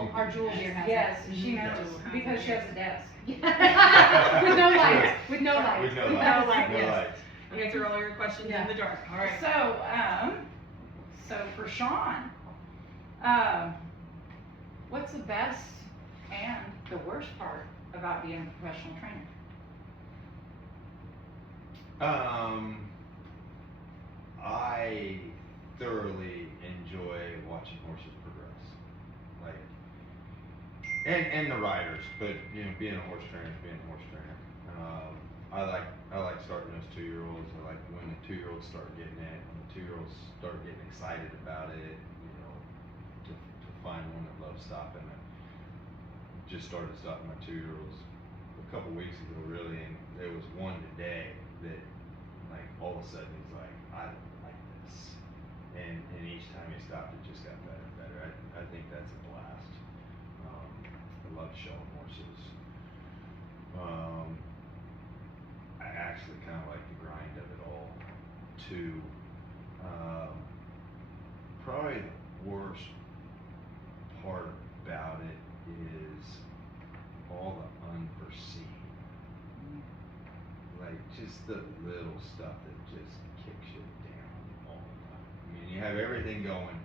our Jewel here has Yes, it. she Mhm. knows, because she has a desk. With no lights, with no lights. With no No lights. light, No yes. lights. Answer all your questions Yeah. in the dark, alright. So for Sean, what's the best and the worst part about being a professional trainer? I thoroughly enjoy watching horses progress, like, and the riders. But you know, being a horse trainer is being a horse trainer. I like starting those 2-year-olds. I like when the 2-year-olds start getting it, when the 2-year-olds start getting excited about it. You know, to find one that loves stopping. I just started stopping my 2-year-olds a couple weeks ago, really, and there was one today that, like, all of a sudden he's like, I like this, and each time he stopped, it just got better and better. I think that's a blast. I love showing horses. I actually kind of like the grind of it all too. Probably the worst part about it is all the unforeseen, like just the little stuff that just kicks you down all the time. I mean, you have everything going,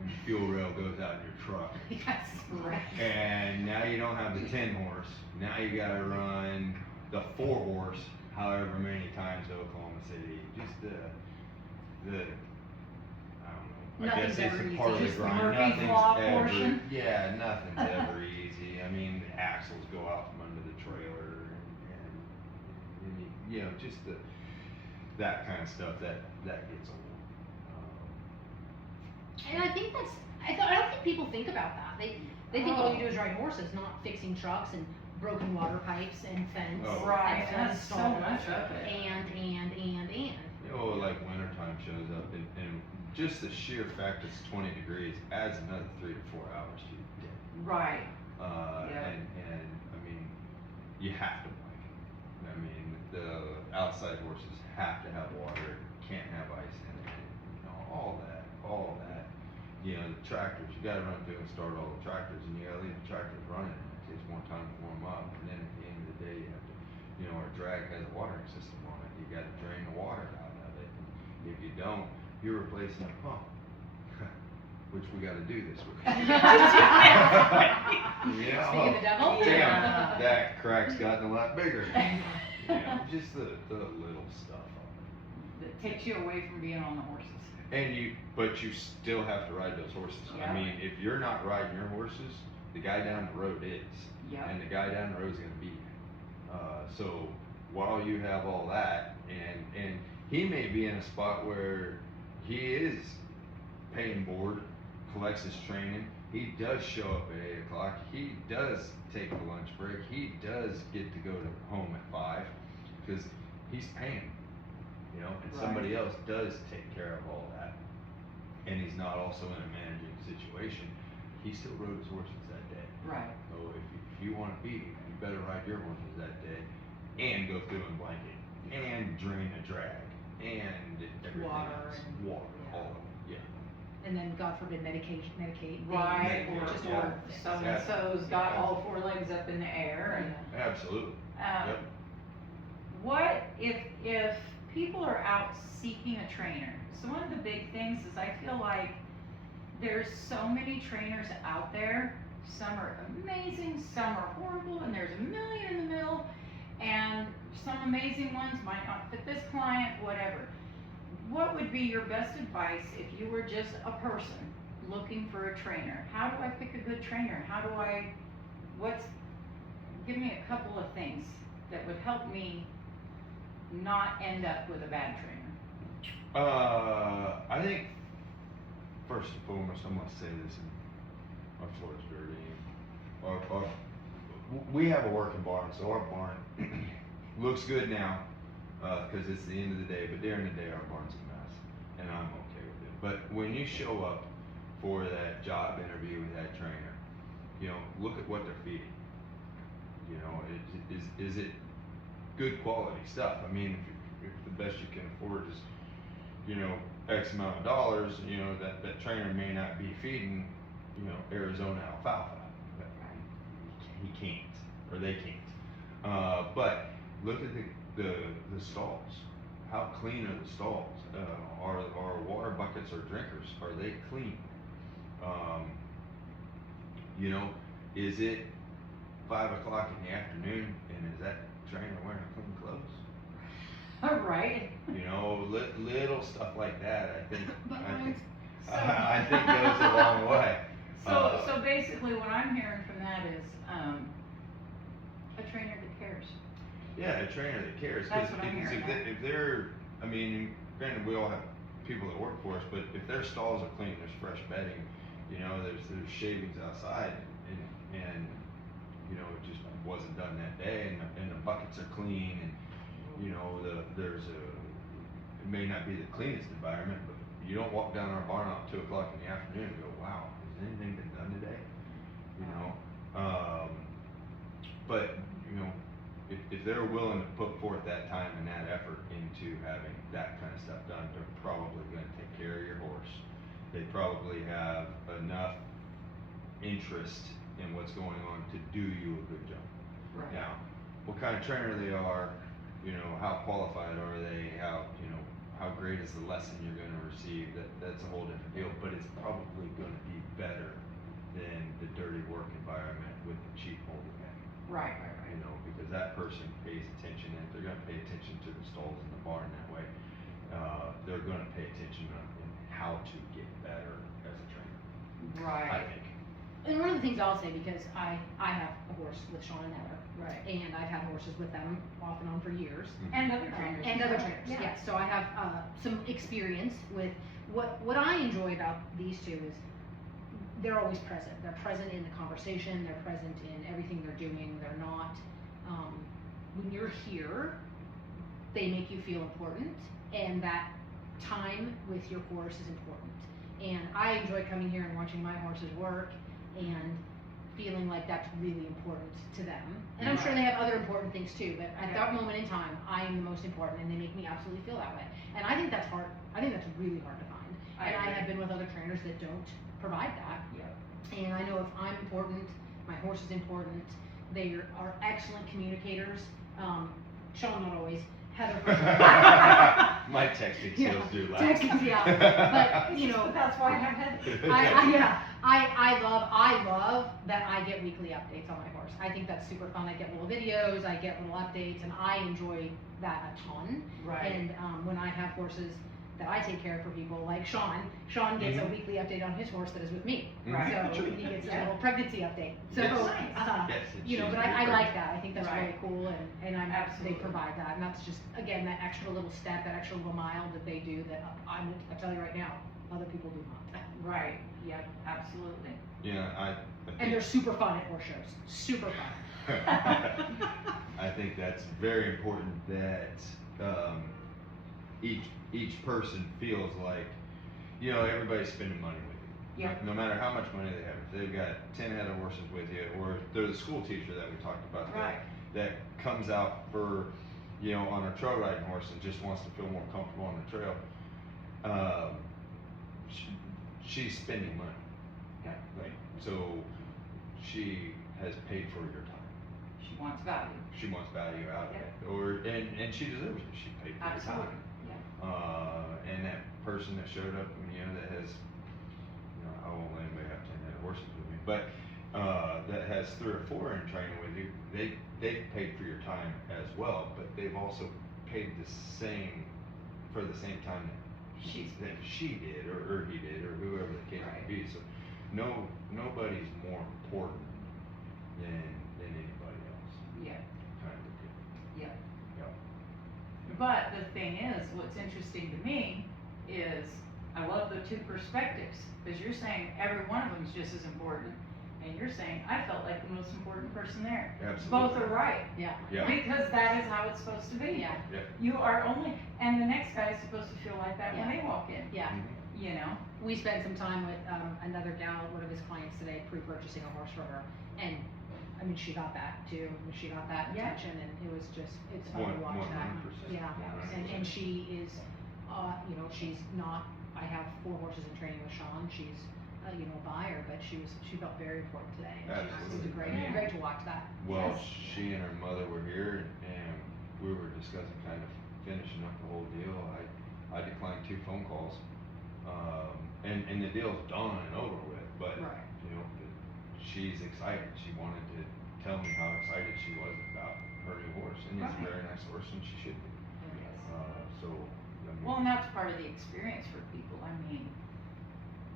and the fuel rail goes out in your truck, Yes. Right. and now you don't have the 10 horse. Now you gotta run the 4 horse, however many times to Oklahoma City. Just the I don't know. I guess Nothing's it's ever a easy. part of the Just the grind. Murphy Nothing's Law ever, portion. yeah, nothing's ever easy. I mean, the axles go out from under the trailer, and you know, just that kind of stuff that gets old. And I think I don't think people think about that. They think all you do is ride horses, not fixing trucks and broken water pipes and fence. Oh. Right, and and that's so install much of it. And. You know, like wintertime shows up, and just the sheer fact it's 20 degrees adds another 3 to 4 hours to your day. Right. Yeah. And I mean, you have to blanket. I mean, the outside horses have to have water, can't have ice in it, you know, all that. You know, the tractors, you gotta run through and start all the tractors, and you gotta leave the tractors running, and it takes more time to warm up, and then at the end of the day, you have to, you know, our drag has a watering system on it, you gotta drain the water out of it, and if you don't, you're replacing a pump. Which we gotta do this week. Speaking of the devil. Damn, that crack's gotten a lot bigger. You know, just the little stuff of it. That takes you away from being on the horses. But you still have to ride those horses. Yeah. I mean, if you're not riding your horses, the guy down the road is. Yeah. And the guy down the road is gonna beat you. So while you have all that, and he may be in a spot where he is paying board, collects his training, he does show up at 8 o'clock, he does take the lunch break, he does get to go to home at 5, because he's paying, you know, and somebody else does take care of all that, and he's not also in a managing situation. He still rode his horses that day. Right. So if you want to beat him, you better ride your horses that day, and go through and blanket, and drain a drag, and everything Water else. and- Water, yeah. all of it, yeah. And then, God forbid, medicate. Right, Yeah. or Just Yeah. order. so and so's got all 4 legs up in the air, and Absolutely. Yep. what if people are out seeking a trainer? So one of the big things is I feel like there's so many trainers out there. Some are amazing, some are horrible, and there's a million in the middle, and some amazing ones might not fit this client, whatever. What would be your best advice if you were just a person looking for a trainer? How do I pick a good trainer? Give me a couple of things that would help me not end up with a bad trainer. I think first and foremost, I'm gonna say this, and our floor is dirty. We have a working barn, so our barn looks good now, because it's the end of the day. But during the day, our barn's a mess, and I'm okay with it. But when you show up for that job interview with that trainer, you know, look at what they're feeding. You know, is it good quality stuff? I mean, if the best you can afford is, you know, X amount of dollars, you know, that trainer may not be feeding you know, Arizona alfalfa. But he can't, or they can't. But look at the stalls. How clean are the stalls? Are water buckets or drinkers, are they clean? You know, is it 5 o'clock in the afternoon and is that trainer wearing clean clothes? Right. You know, little stuff like that, I think, But I think, So- I think goes a long way. So basically what I'm hearing from that is, a trainer that cares. Yeah, a trainer that cares, cause That's what I'm if, hearing now. if they're, I mean, granted, we all have people that work for us, but if their stalls are clean, there's fresh bedding, you know, there's shavings outside, and, you know, it just wasn't done that day, and the buckets are clean, and, you know, it may not be the cleanest environment, but you don't walk down our barn at 2 o'clock in the afternoon and go, wow, has anything been done today? You know, but, you know, if they're willing to put forth that time and that effort into having that kind of stuff done, they're probably gonna take care of your horse. They probably have enough interest in what's going on to do you a good job. Right. Now, what kind of trainer they are, you know, how qualified are they, how, you know, how great is the lesson you're gonna receive, that's a whole different deal, but it's probably gonna be better than the dirty work environment with the cheap molding head. Right. You know, because that person pays attention, and if they're gonna pay attention to the stalls in the barn that way, they're gonna pay attention on how to get better as a trainer, I Right. think. And one of the things I'll say, because I have a horse with Sean and Heather, Right. and I've had horses with them off and on for years. And other trainers. And as other well. trainers, Yeah. yes. So I have some experience with what I enjoy about these two is they're always present. They're present in the conversation. They're present in everything they're doing. They're not. When you're here, they make you feel important, and that time with your horse is important. And I enjoy coming here and watching my horses work and feeling like that's really important to them. And I'm sure they have other important things too, but at that moment in time, I am the most important, and they make me absolutely feel that way. And I think that's hard. I think that's really hard to find. I And I agree. have been with other trainers that don't provide that. Yep. And I know if I'm important, my horse is important. They are excellent communicators. Sean not always. Heather for sure. My texting skills do lack. Texting, yeah. But you know, That's why I have had. I love that I get weekly updates on my horse. I think that's super fun. I get little videos, I get little updates, and I enjoy that a ton. Right. And when I have horses that I take care of for people, like Sean gets a weekly update on his horse that is with me. Right. So True. he gets a Yeah. little pregnancy update. So, Yes. uh, Yes, and you know, she's but very I like pregnant. that. I think that's Right. really cool, and they Absolutely. provide that, and that's just again that extra little step, that extra little mile that they do that I tell you right now, other people do not. Right. Yep. Absolutely. Yeah, I And they're super fun at horse shows. Super fun. I think that's very important that each person feels like, you know, everybody's spending money with you. Yeah. No matter how much money they have, if they've got 10 head of horses with you, or they're the school teacher that we talked about Right. that comes out for, you know, on a trail riding horse and just wants to feel more comfortable on the trail, she's spending money. Yeah. Like, so she has paid for your time. She wants value. She wants value out of it, and she deserves it. She paid for your Absolutely. time. Yeah. And that person that showed up, you know, that has, you know, I won't let anybody have 10 head of horses with me, but that has 3 or 4 in training with you, they paid for your time as well, but they've also paid the same for the same time that she did, or he did, or whoever the case Right. may be. So nobody's more important than anybody else. Yeah. Kind of a deal. Yeah. Yep. But the thing is, what's interesting to me is I love the two perspectives, because you're saying every one of them is just as important, and you're saying I felt like the most important person there. Absolutely. Both are right. Yeah. Yeah. Because that is how it's supposed to be. Yeah. Yeah. You are only, and the next guy is supposed to feel like that when Yeah. they walk in. Yeah. Mhm. You know. We spent some time with another gal, one of his clients today, pre-purchasing a horse for her, and I mean, she got that too. She got that Yeah. attention, and it was just, it's fun to watch that. 100%. Yeah, and she is, you know, she's not. I have 4 horses in training with Sean. She's a buyer, but she felt very important today. And it was Absolutely. great, I mean, great to watch that. Well, Yes. she and her mother were here, and we were discussing kind of finishing up the whole deal. I declined 2 phone calls, and the deal's done and over with. But Right. she's excited. She wanted to tell me how excited she was about her new horse, and it's a Right. very nice horse, and she should be. So, I mean, Well, and that's part of the experience for people. I mean,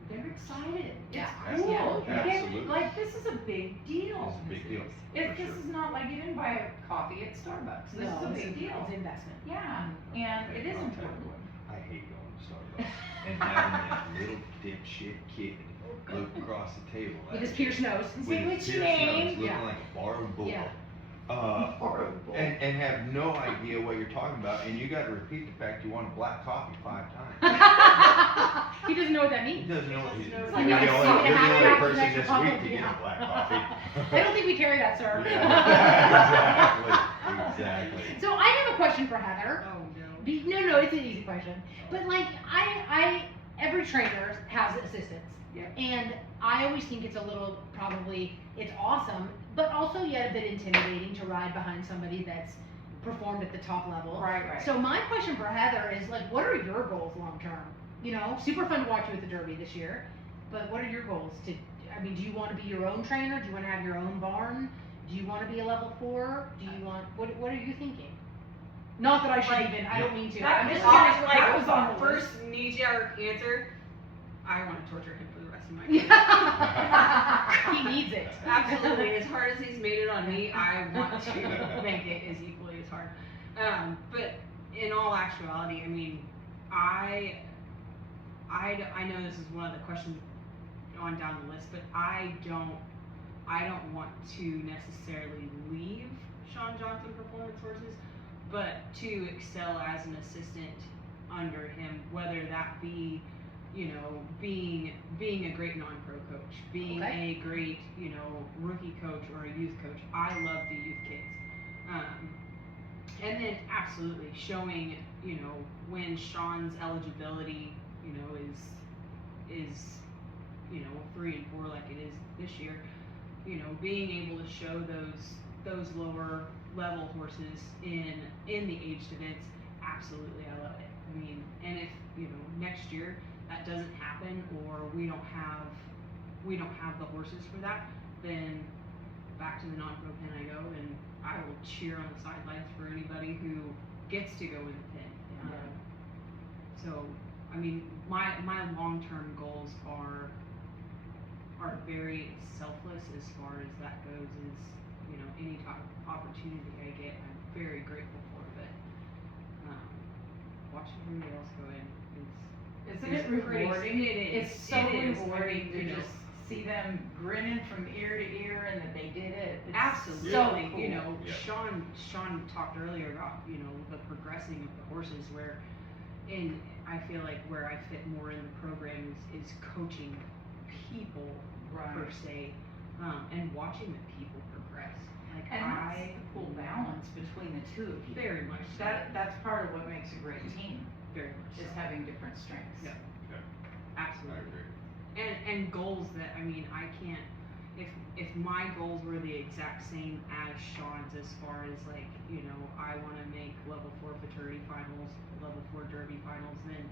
they're excited. Yeah. It's cool. Yeah, They- absolutely. Like, this is a big deal. it's a big deal. If for this sure. is not like you didn't buy a coffee at Starbucks. This is a big deal. It's investment. Yeah, and it is I'll tell you important. what, I hate going to Starbucks and having that little dipshit kid look across the table With at his me pierced nose. Say with which his pierced name? nose, looking Yeah. like a borrowed bull. Yeah. Horrible. And have no idea what you're talking about, and you got to repeat the fact you want a black coffee 5 times. He doesn't know what that He means. doesn't know what he's It's doing. like You're a the seed only, and a half you're the only cup of person extra this coffee, week to get yeah. a black coffee. I don't think we carry that, sir. Yeah, exactly. So I have a question for Heather. Oh, no. No, it's an easy question. But like, every trainer has assistants. Yeah. And I always think it's a little, it's awesome, but also yet a bit intimidating to ride behind somebody that's performed at the top level. Right. So my question for Heather is like, what are your goals long term? Super fun to watch you at the Derby this year, but what are your goals? Do you want to be your own trainer? Do you want to have your own barn? Do you want to be a level 4? Do you want, what are you thinking? Not that I should Like, even, I don't mean to. that I'm was just on- curious. Like, that was on the first knee-jerk answer, I want to torture him for the rest of my life. He needs it. Absolutely, as hard as he's made it on me, I want to make it as equally as hard. But in all actuality, I mean, I know this is one of the questions on down the list, but I don't want to necessarily leave Sean Johnson Performance Horses, but to excel as an assistant under him, whether that be, being a great non-pro coach, being Okay. a great, rookie coach or a youth coach. I love the youth kids. And then absolutely showing, when Sean's eligibility, is 3 and 4 like it is this year, being able to show those lower level horses in the aged events, absolutely, I love it. I mean, and if next year that doesn't happen, or we don't have the horses for that, then back to the non-pro pen I go, and I will cheer on the sidelines for anybody who gets to go in the pen. And, so, I mean, my long-term goals are very selfless as far as that goes. Is any type of opportunity I get, I'm very grateful for. But watching everybody else go in Isn't it pretty- rewarding? It is. It's so It is. rewarding I to mean, just see them grinning from ear to ear and that they did it. It's Absolutely. so cool. Yeah. Sean talked earlier about, the progressing of the horses, where I feel like where I fit more in the program is coaching people per Right. se, and watching the people progress. Like And that's the cool balance between the two of you. very much so. That's part of what makes a great team, Very much is so. having different strengths. Yeah. I Absolutely. agree. And goals that, I mean, I can't, if my goals were the exact same as Sean's, as far as like, I wanna make level 4 fraternity finals, level 4 derby finals, then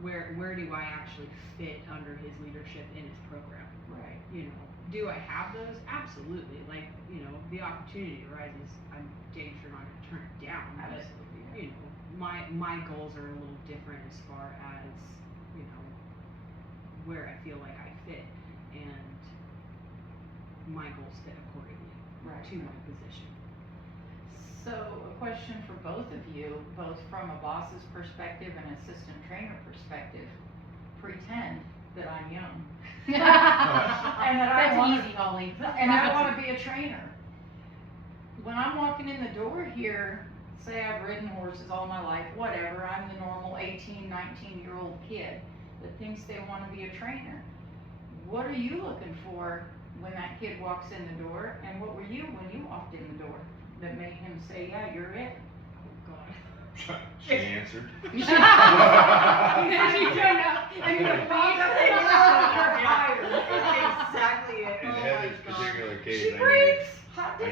where do I actually fit under his leadership in his program? Right. Do I have those? Absolutely. Like, the opportunity arises, I'm dang sure not gonna turn it down. But, Absolutely. my goals are a little different as far as, where I feel like I fit, and my goals fit accordingly Right. to my position. So, a question for both of you, both from a boss's perspective and assistant trainer perspective. Pretend that I'm young. And that I That's want easy, Holly. and I want to be a trainer. When I'm walking in the door here, say I've ridden horses all my life, whatever, I'm the normal 18, 19-year-old kid that thinks they want to be a trainer. What are you looking for when that kid walks in the door, and what were you when you walked in the door that made him say, yeah, you're it? Oh God. She answered. You turned out, and you're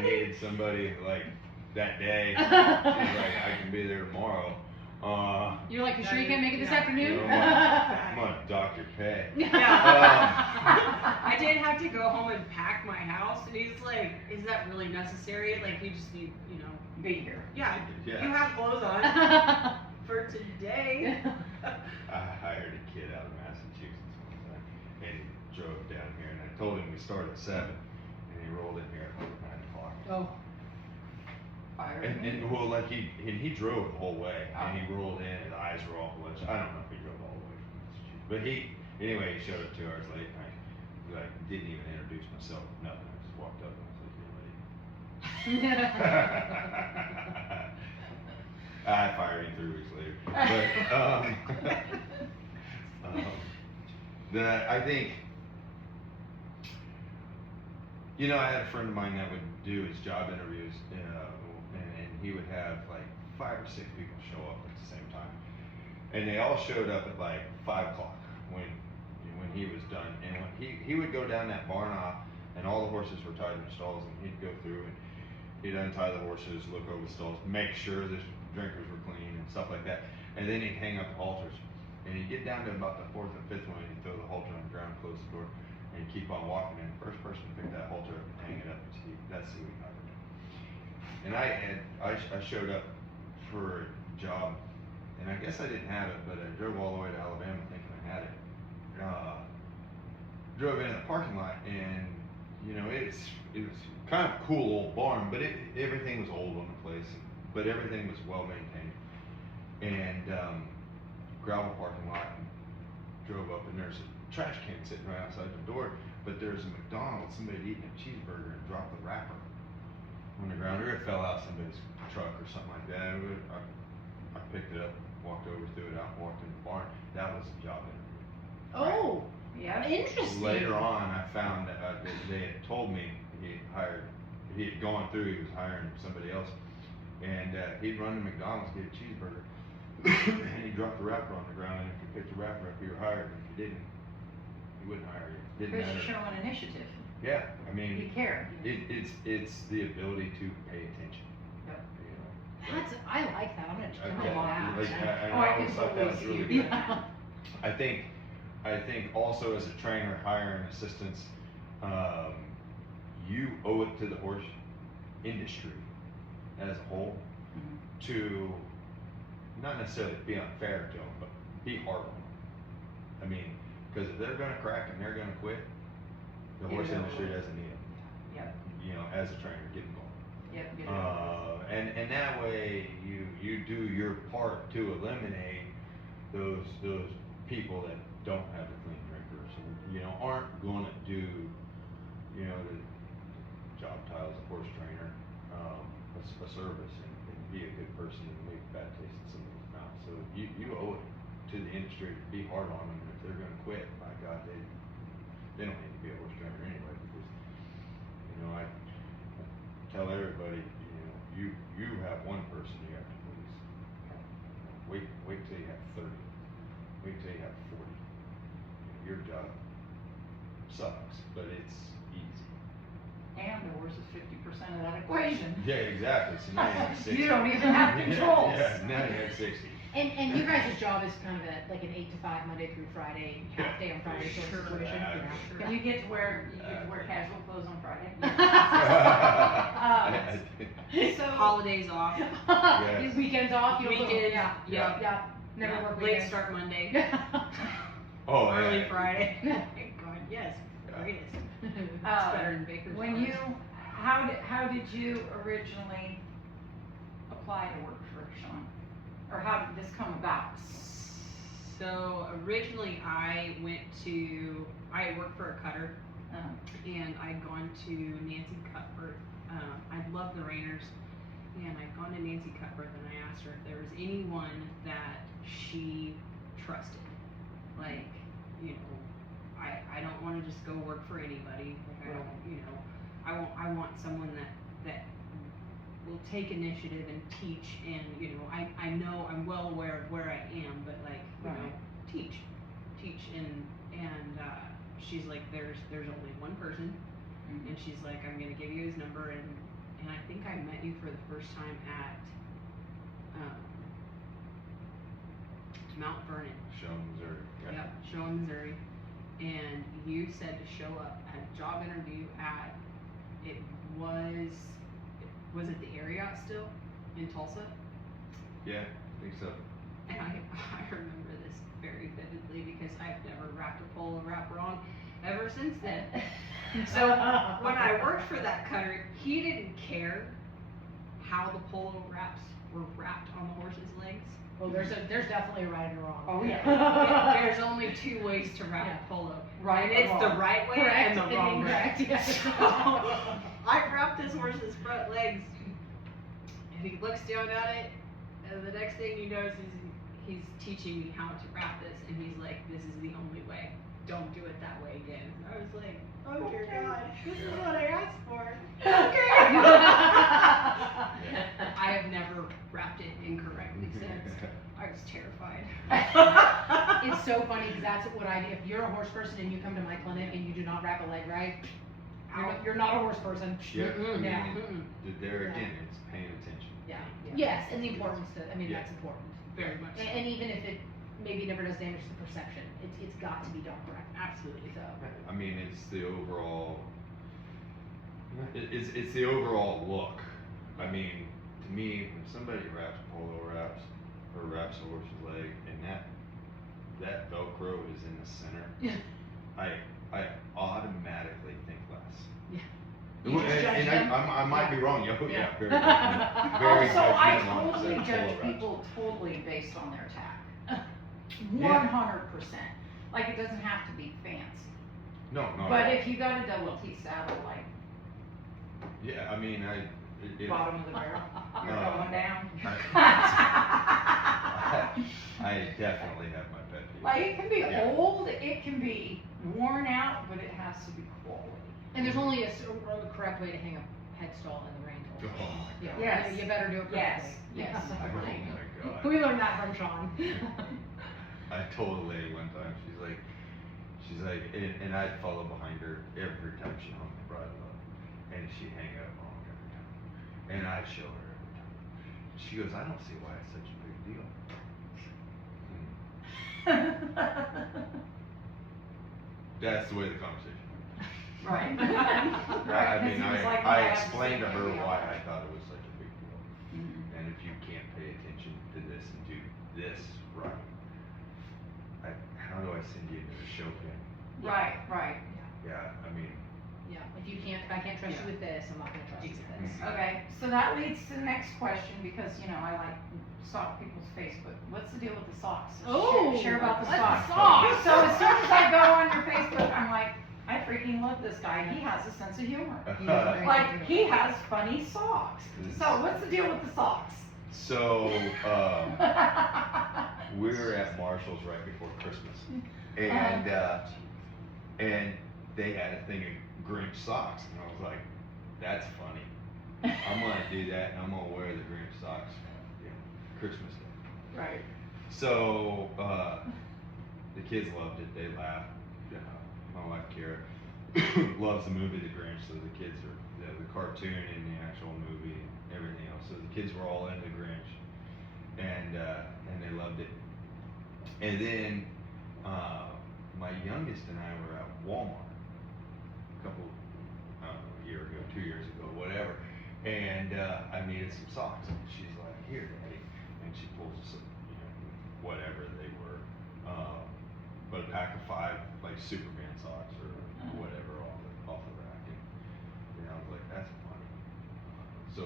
needed somebody like that day. She's like, I can be there tomorrow. You're like, you sure you can't make it this Yeah. afternoon? I'm on Dr. Pay. I did have to go home and pack my house, and he's like, "Is that really necessary? Like, you just need, Be here. yeah, Yeah. you have clothes on for today." I hired a kid out of Massachusetts one time, and he drove down here, and I told him we start at 7, and he rolled in here at 9 o'clock. Oh. Fire. And well, like he drove the whole way, and he rolled in, his eyes were all bloodshot. I don't know if he drove all the way from Massachusetts, but anyway, he showed up 2 hours late, and I like didn't even introduce myself, nothing. I just walked up and I was like, "You're late." I fired him 3 weeks later, but I think. I had a friend of mine that would do his job interviews, and he would have like 5 or 6 people show up at the same time, and they all showed up at like 5 o'clock when he was done. And when he would go down that barn aisle, and all the horses were tied in their stalls, and he'd go through and he'd untie the horses, look over the stalls, make sure the drinkers were clean and stuff like that, and then he'd hang up the halters. And he'd get down to about the 4th or 5th one, and he'd throw the halter on the ground, close the door, and keep on walking. And the first person to pick that halter up and hang it up, that's who he hired. And I showed up for a job, and I guess I didn't have it, but I drove all the way to Alabama thinking I had it. Drove into the parking lot, and it was kind of a cool old barn, but everything was old on the place, but everything was well maintained. And gravel parking lot, and drove up, and there's a trash can sitting right outside the door, but there's a McDonald's, somebody eating a cheeseburger and dropped the wrapper on the ground, or it fell out somebody's truck or something like that. I picked it up, walked over, threw it out, walked in the barn. That was a job interview. Oh, Yeah. interesting. Later on, I found that they had told me he had gone through, he was hiring somebody else, and he'd run to McDonald's, get a cheeseburger, and he dropped the wrapper on the ground, and if you picked the wrapper up, you were hired. If you didn't, he wouldn't hire you. Didn't Because you're matter. showing initiative. Yeah, I You mean, care. it's the ability to pay attention. Yep. I like that. I'm gonna I- try that. like, I Oh, I always can thought that was totally really see you. good. I think also as a trainer hiring assistants, you owe it to the horse industry as a whole Mhm. to not necessarily be unfair to them, but be hard on them. I mean, because if they're gonna crack and they're gonna quit, the You horse don't. industry doesn't need them. Yep. As a trainer, get them going. Yep. Get it. And that way you do your part to eliminate those people that don't have the clean drinkers, and aren't going to do the job titles of horse trainer, a service, and be a good person and leave a bad taste in somebody's mouth. So you owe it to the industry to be hard on them, and if they're going to quit, by God, they don't need to be a horse trainer anyway, because I tell everybody, you have one person you have to please. Wait till you have 30. Wait till you have 40. Your job sucks, but it's easy. And the horse is 50% of that equation. Yeah, exactly. So now you have 60. You don't even have controls. Yeah, now you have 60. And your guys' job is kind of like an 8 to 5 Monday through Friday, half day on Friday sort Sure. of situation. Yeah, You get to wear casual clothes on Friday. So Holidays off. Yes. Weekends off. You don't go- Weekends, Yeah. yeah. Yeah. Never work Late weekends. start Monday. Oh, Early yeah. Friday. Thank God, yes, Yeah. greatest. It's Uh, better than Baker's. When Donuts. you, how did you originally apply to work for Sean? Or how did this come about? So originally I had worked for a cutter, and I'd gone to Nancy Cuthbert. I loved the Rainers, and I'd gone to Nancy Cuthbert, and I asked her if there was anyone that she trusted. Like, I don't want to just go work for anybody. Like, I want someone that will take initiative and teach, and I know I'm well aware of where I am, but Right. teach, and she's like, there's only one person, and she's like, I'm gonna give you his number, and and I think I met you for the first time at Mount Vernon. Show Missouri. Yep, Showing, Missouri. And you said to show up at a job interview at, it was it the Ariat still in Tulsa? Yeah, I think so. And I remember this very vividly because I've never wrapped a polo wrap wrong ever since then. So when I worked for that cutter, he didn't care how the polo wraps were wrapped on the horse's legs. Well, there's definitely a right and a wrong. Oh, yeah. There's only two ways to wrap Yeah. a polo. Right And or it's the wrong. right way Correct and the wrong way. incorrect, yes. So I wrapped this horse's front legs, and he looks down at it, and the next thing he knows is he's teaching me how to wrap this, and he's like, "This is the only way. Don't do it that way again." And I was like, "Oh dear Okay. God, this is what I asked for." I have never wrapped it incorrectly since. I was terrified. It's so funny because that's what I do. If you're a horse person and you come to my clinic and you do not wrap a leg right, you're not a horse person. Yeah, I mean, Yeah. there Yeah. again, it's paying attention. Yeah. Yeah. Yes, and the importance to, Yeah. that's important. Very much. And, So. and even if it maybe never does damage to the perception, it's got to be done correct. Absolutely. So, I mean, it's the overall. It's the overall look. I mean, to me, when somebody wraps polo wraps or wraps a horse's leg, and that Velcro is in the center, yeah. I automatically think less. Yeah. And, You just judge and them? I might be Yeah. wrong, yo. Yeah. Yeah, very, very Also, I judgmental on totally polo judge wraps. people totally based on their tack. Yeah. 100%. Like, it doesn't have to be fancy. No, no. But if you got a double T saddle, like, Yeah, I mean, bottom of the barrel, you're No. going down. I definitely have my pet peeve. Like, it can be Yeah. old, it can be worn out, but it has to be quality. And there's only a correct way to hang a headstall in the rein Oh tool. my Yeah, God. Yes. you better do it correctly. Yes, yes. Oh my God. We learned that from Sean. I told a lady one time, she's like, and I'd follow behind her every time she hung the bridle up, and she'd hang it up wrong every time, and I'd show her every time. She goes, I don't see why it's such a big deal. That's the way the conversation went. Right. I mean, Because he was like, I "Well, explained to have her to say why that." I thought it was such a big deal, Mhm. and if you can't pay attention to this and do this right, how do I send you into the show pen? Right, right. Yeah, I mean, Yeah, if I can't trust you with this, I'm not gonna trust you with this. Exactly. Okay, so that leads to the next question, because, you know, I like stalk people's Facebook. What's the deal with the socks? Oh, Share about the what's socks. the socks? So as soon as I go on your Facebook, I'm like, I freaking love this guy. He has a sense of humor. Very Like, good. he has funny socks. So what's the deal with the socks? so, we were at Marshall's right before Christmas, and they had a thing of Grinch socks, and I was like, that's funny. I'm gonna do that, and I'm gonna wear the Grinch socks, Christmas Day. Right. So, the kids loved it, they laughed. My wife Kara loves the movie The Grinch, so the kids are, the cartoon and the actual movie and everything else. So the kids were all into Grinch, and they loved it. And then, my youngest and I were at Walmart a couple, I don't know, a year ago, 2 years ago, whatever. And I needed some socks. And she's like, here, Daddy. And she pulls us, whatever they were. But a pack of 5, like Superman socks or whatever off the rack. And I was like, that's funny. So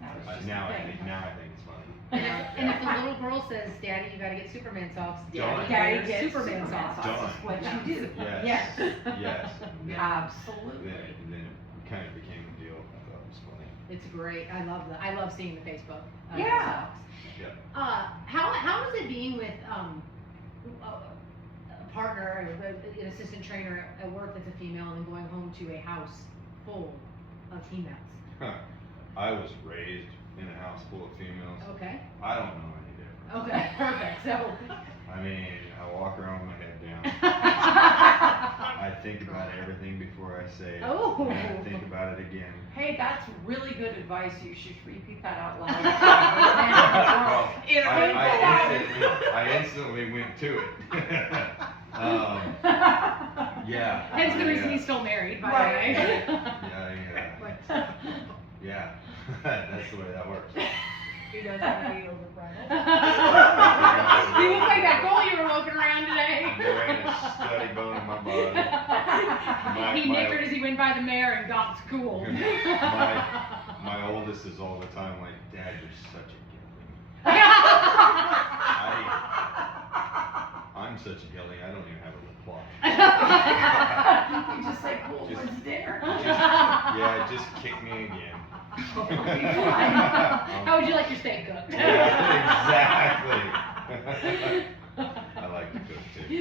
That was I just a thing. think it's funny. And if the little girl says, Daddy, you gotta get Superman socks, Done. Daddy wears gets Superman socks. Done. That's what you do. Yes. Yes. Yes. Absolutely. Then it kind of became a deal. I thought it was funny. It's great. I love seeing the Facebook. Yeah. Socks. Yeah. How is it being with a partner, an assistant trainer at work that's a female, and then going home to a house full of females? I was raised in a house full of females. Okay. I don't know any different. Okay. Perfect. So. I mean, I walk around with my head down. I I think about everything before I say it. Oh. And I think about it again. Hey, that's really good advice. You should repeat that out loud. Well, It's I instantly went to it. Yeah. Hence the reason yeah. he's still married, by Right. the way. Yeah. That's the way that works. He doesn't have to be overbridled. You look like that goal you were walking around today. There ain't a steady bone in my body. He nickered as he went by the mayor and got schooled. My oldest is all the time like, Dad, you're such a gilly. I'm such a gilly, I don't even have a reply. You just say, cool, Just- when's dinner? Yeah, just kick me again. How would you like your steak cooked? Yeah, exactly. I like to cook too.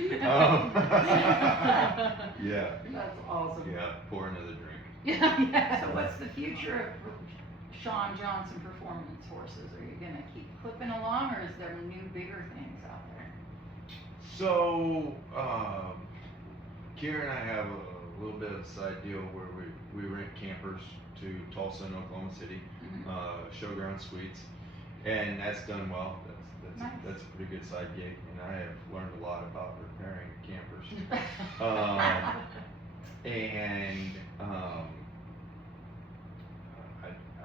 Yeah, That's awesome. yeah, pour another drink. Yeah. So what's the future of Sean Johnson Performance Horses? Are you gonna keep clipping along, or is there new, bigger things out there? So, Kira and I have a little bit of a side deal where we rent campers to Tulsa and Oklahoma City, Showground Suites, and that's done well. Nice. That's a pretty good side gig, and I have learned a lot about repairing campers. I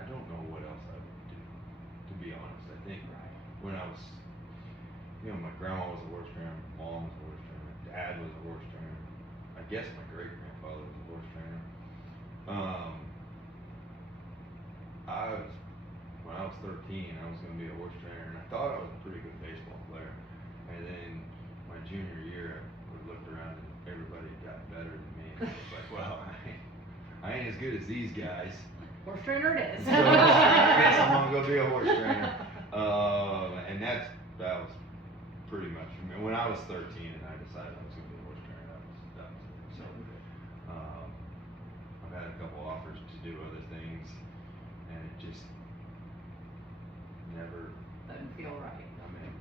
don't know what else I would do, to be honest. I think when I was, my grandma was a horse trainer, my mom was a horse trainer, my dad was a horse trainer. I guess my great grandfather was a horse trainer. When I was 13, I was going to be a horse trainer, and I thought I was a pretty good baseball player. And then my junior year, I looked around and everybody got better than me. And I was like, well, I ain't as good as these guys. Horse trainer it is. So I guess I'm gonna go be a horse trainer. And that was pretty much when I was 13 and I decided I was gonna be a horse trainer. That was it. So I've had a couple offers to do other things, and it just never. Doesn't feel right. I mean,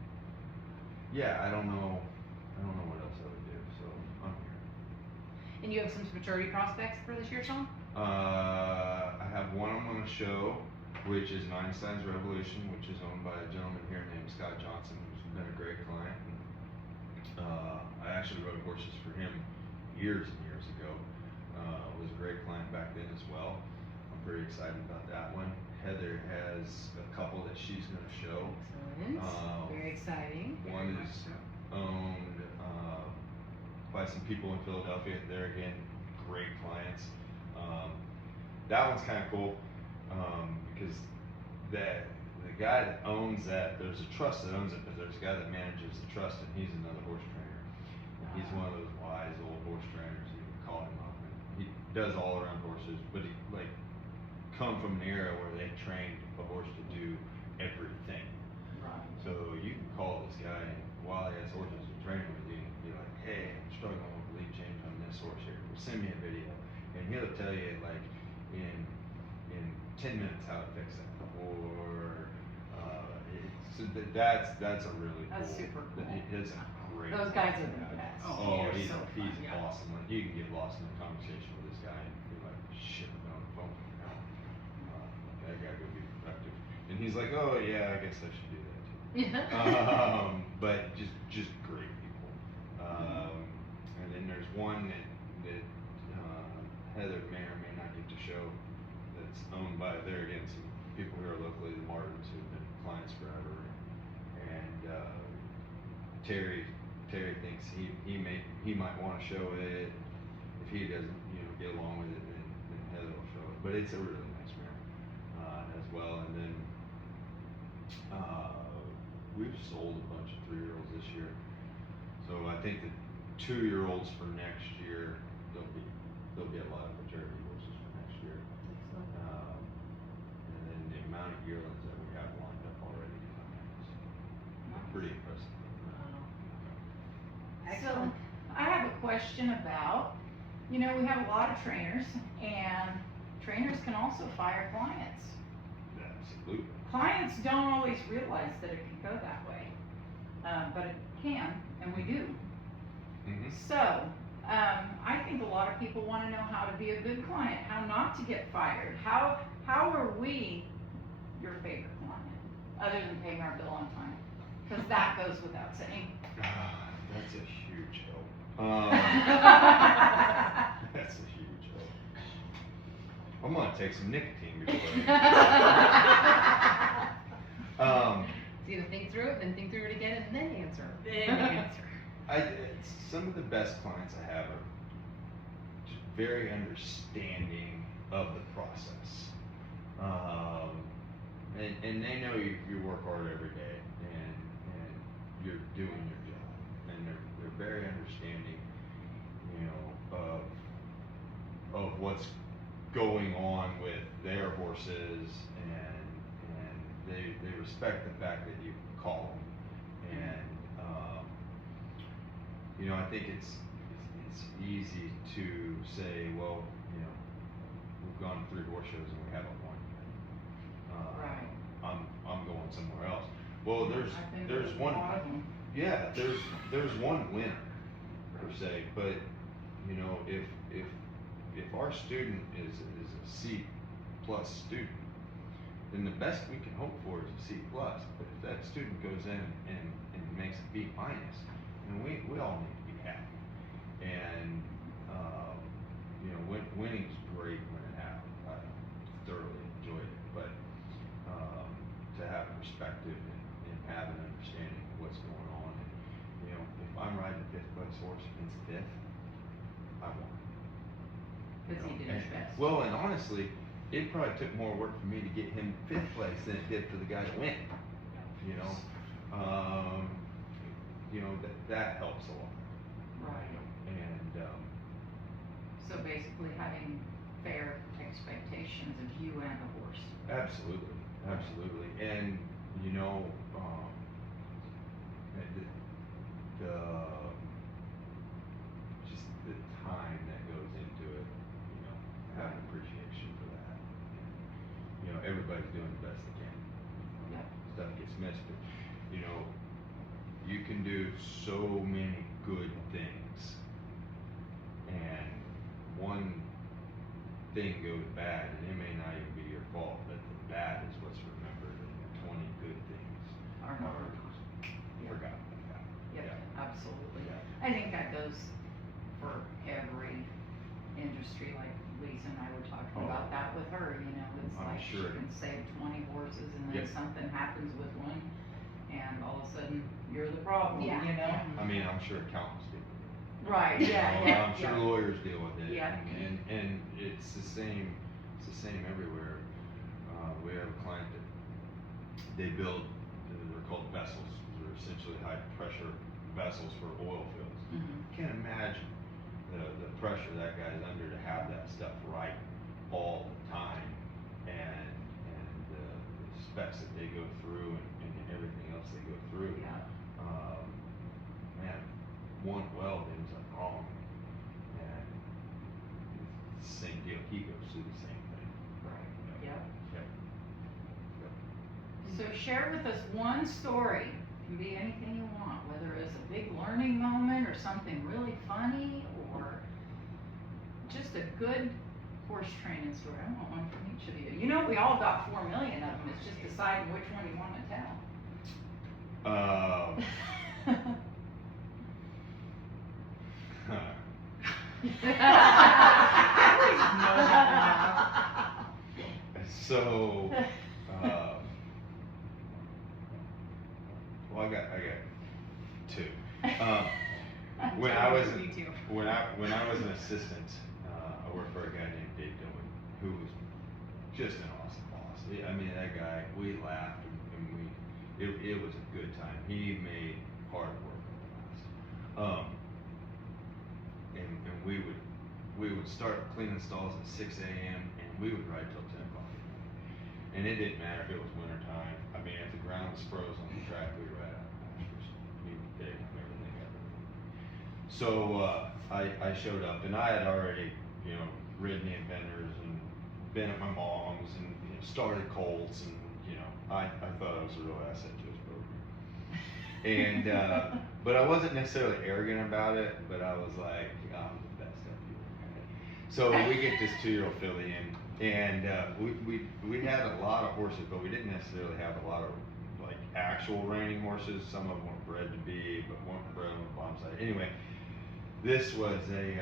yeah, I don't know what else I would do. So I'm here. And you have some maturity prospects for this year, Sean? I have one I'm going to show, which is Einstein's Revolution, which is owned by a gentleman here named Scott Johnson, who's been a great client. I actually rode horses for him years and years ago. Was a great client back then as well. I'm pretty excited about that one. Heather has a couple that she's going to show. Excellent. Very exciting. One is owned by some people in Philadelphia. They're again great clients. That one's kind of cool because the guy that owns that, there's a trust that owns it, but there's a guy that manages the trust, and he's another horse trainer. And he's one of those wise old horse trainers. You can call him up. And he does all around horses, but he come from an era where they trained a horse to do everything. Right. So you can call this guy, and while he has horses and training with you, and be like, hey, I'm struggling with the lead change on this horse here. Well, send me a video, and he'll tell you in 10 minutes how to fix it. Or that's a really That's cool. super cool. It's a great. Those guys are the best. Oh, They're he's so fun. he's awesome. Like, you can get lost in a conversation with this guy and be like, shit, I've been on the phone for an hour. I gotta go be productive. And he's like, oh yeah, I guess I should do that too. But just great people. And then there's one that Heather may or may not get to show. That's owned by there again some people here locally, the Martins, who've been clients forever. And Terry thinks he might want to show it. If he doesn't get along with it, then Heather will show it. But it's a really nice mare as well. And then we've sold a bunch of 3-year-olds this year. So I think the 2-year-olds for next year, there'll be a lot of maturity horses for next year. And then the amount of yearlings that we have lined up already is pretty impressive. So I have a question about, we have a lot of trainers, and trainers can also fire clients. Absolutely. Clients don't always realize that it can go that way, but it can, and we do. Mm-hmm. So, I think think a lot of people wanna know how to be a good client, how not to get fired, how are we your favorite client, other than paying our bill on time? Cause that goes without saying. That's a huge help. That's a huge help. I'm gonna take some nicotine before. It's either think through it, then think through it again, and then answer. Then answer. Some of the best clients I have are just very understanding of the process. And they know you work hard every day and you're doing your job. And they're very understanding, you know, of what's going on with their horses, and they respect the fact that you call them. And you know, I think it's easy to say, well, you know, we've gone to 3 horse shows and we haven't won yet. Right. I'm going somewhere else. Well, I think there's a one. lot of them. Yeah, there's one winner per se, but you know, if our student is a C+ student, then the best we can hope for is a C+. But if that student goes in and makes a B-, then we all need to be happy. And you know, winning's great when it happens. I thoroughly enjoyed it, but to have perspective and have an understanding of what's going on, and you know, if I'm riding a 5th place horse against 5th, I won. Cause he did his best. Well, and honestly, it probably took more work for me to get him 5th place than it did for the guy to win. You know, that helps a lot. Right. And So basically having fair expectations of you and the horse. absolutely, and you know, the just the time that goes into it, you know, have an appreciation for that. And, you know, everybody's doing the best they can. Yep. Stuff gets missed, but you know, you can do so many good things, and one thing goes bad, and it may not even be your fault, but the bad is what's remembered, and the 20 good things Are not. forgotten about. Yep, absolutely. Yeah. I think that goes for every industry, like Lisa and I were talking Oh. about that with her, you know, it's I'm like sure. she can save 20 horses and then Yep. something happens with one, and all of a sudden, you're the problem, Yeah, you know? yeah. I mean, I'm sure accountants do. Right, You yeah, know, yeah, I'm sure yeah. lawyers deal with it. Yeah. And it's the same everywhere. We have a client that they build, they're called vessels. They're essentially high pressure vessels for oil fields. Mhm. Can't imagine the pressure that guy's under to have that stuff right all the time, and the specs that they go through, and everything else they go through. Yeah. Man, one weld ends up wrong, and it's the same deal. He goes through the same thing. Right, yep. Yep. So share with us one story, it can be anything you want, whether it's a big learning moment or something really funny or just a good horse training story. I want one from each of you. You know, we all got 4 million of them, it's just deciding which one you want to tell. So, well, I got 2. When I was Me too. when I was an assistant, I worked for a guy named Dave Dillon, who was just an awesome boss. I mean, that guy, we laughed and it was a good time. He made hard work last. And we would start cleaning stalls at 6 a.m. and we would ride till 10 o'clock at night. And it didn't matter if it was winter time. I mean, if the ground was frozen on the track, we would ride out the pastures. We would dig everything up. So I showed up, and I had already, you know, ridden the inventors and been at my mom's and started colts, and you know, I thought I was a real asset to his program. And but I wasn't necessarily arrogant about it, but I was like, I'm the best at you. So we get this 2-year-old filly in, and we had a lot of horses, but we didn't necessarily have a lot of like actual reining horses. Some of them weren't bred to be, but weren't bred on the bottom side. Anyway, this was a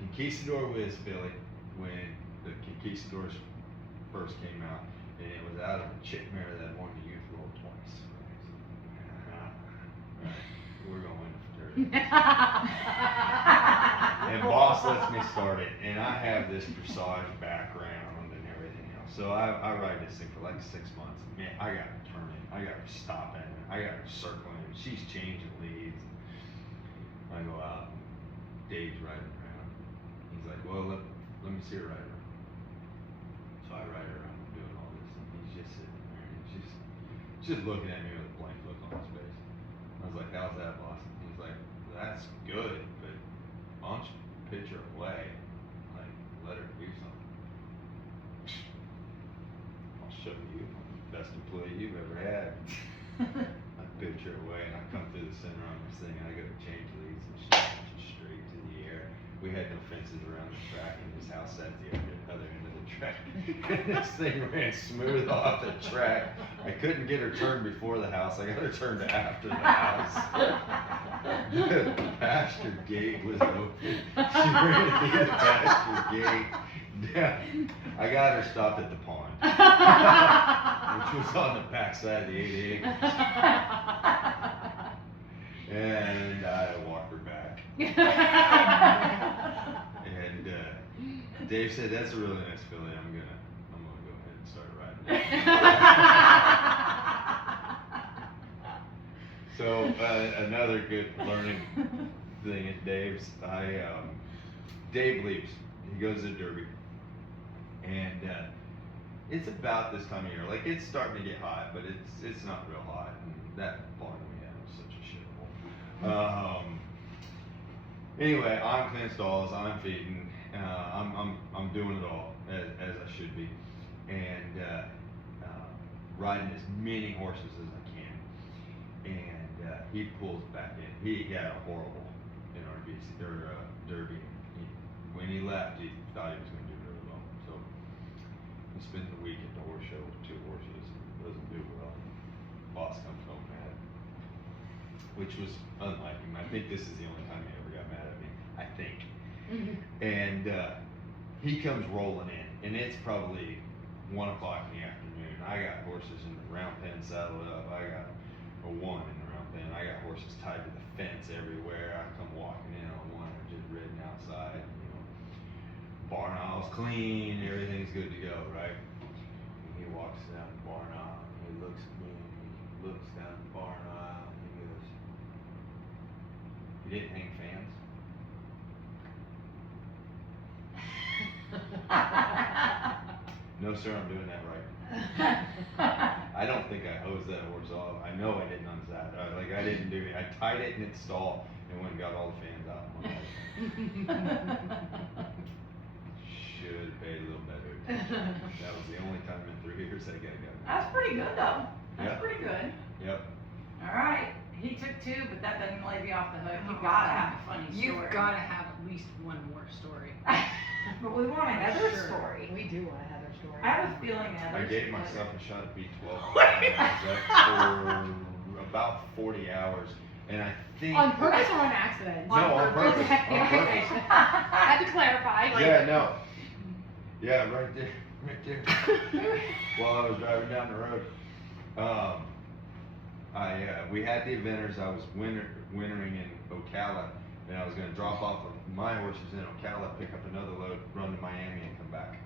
Conquistador Whiz filly when the Conquistadors first came out, and it was out of a chick mare that won the youth roll twice. Right. We're going to win the And boss lets me start it, and I have this dressage background and everything else. So I ride this thing for like 6 months. Man, I got her turning, I got her stopping, I got her circling. She's changing leads. I go out, and Dave's riding around. He's like, well, let me see her ride around. So I ride her around doing all this, and he's just sitting there, and he's just looking at me with a blank look on his face. I was like, how's that, boss? And he's like, that's good, but why don't you pitch her away? Like, let her do something. I'll show you, I'm the best employee you've ever had. I pitch her away, and I come through the center on this thing, and I go to change leads, and she launches straight to the air. We had no fences around the track, and his house sat at the other end of the track. And this thing ran smooth off the track. I couldn't get her turned before the house. I got her turned after the house. The pasture gate was open. She ran through the pasture gate. Down. I got her stopped at the pond, which was on the back side of the 8 acres. And I walked her back. And Dave said, "That's a really nice filly. I'm gonna go ahead and start riding." So another good learning thing at Dave's, Dave leaves. He goes to the Derby, and it's about this time of year. Like, it's starting to get hot, but it's not real hot. And that barn we had was such a shithole. Anyway, I'm cleaning stalls, I'm feeding, I'm doing it all as I should be, and riding as many horses as I can. And he pulls back in. He had a horrible NRBC or Derby. When he left, he thought he was going to do really well. So he spent the week at the horse show with 2 horses. Doesn't do well. Boss comes home mad, which was unlike him. I think this is the only time he ever got mad at me. I think. And he comes rolling in, and it's probably 1 o'clock in the afternoon. I got horses in the round pen saddled up. I got a 1 in the round pen. I got horses tied to the fence everywhere. I come walking in on one, or just ridden outside. Barn aisle's clean, everything's good to go, right? And he walks down the barn aisle, and he looks at me, and he looks down the barn aisle, and he goes, "You didn't hang fans?" "No, sir, I'm doing that right." I don't think I hosed that horse off. I know I didn't unzap it. Like, I didn't do it. I tied it in its stall and went and got all the fans out. Should have paid a little better attention. That was the only time in 3 years I got it. That's pretty good though. That's Yeah. pretty good. Yep. All right. He took 2, but that doesn't let you off the hook. You gotta have a funny story. You've gotta have at least one more story. But we want a Heather Sure. story. We do want to have their story. I have a feeling I Heather's gave better. myself a shot at B12 for about 40 hours, and I think On purpose or on accident? No, on purpose. Okay, On okay. purpose. I had to clarify. Yeah, no. Yeah, right there. While I was driving down the road, we had the eventers. I was wintering in Ocala, and I was going to drop off my horses in Ocala, pick up another load, run to Miami, and come back.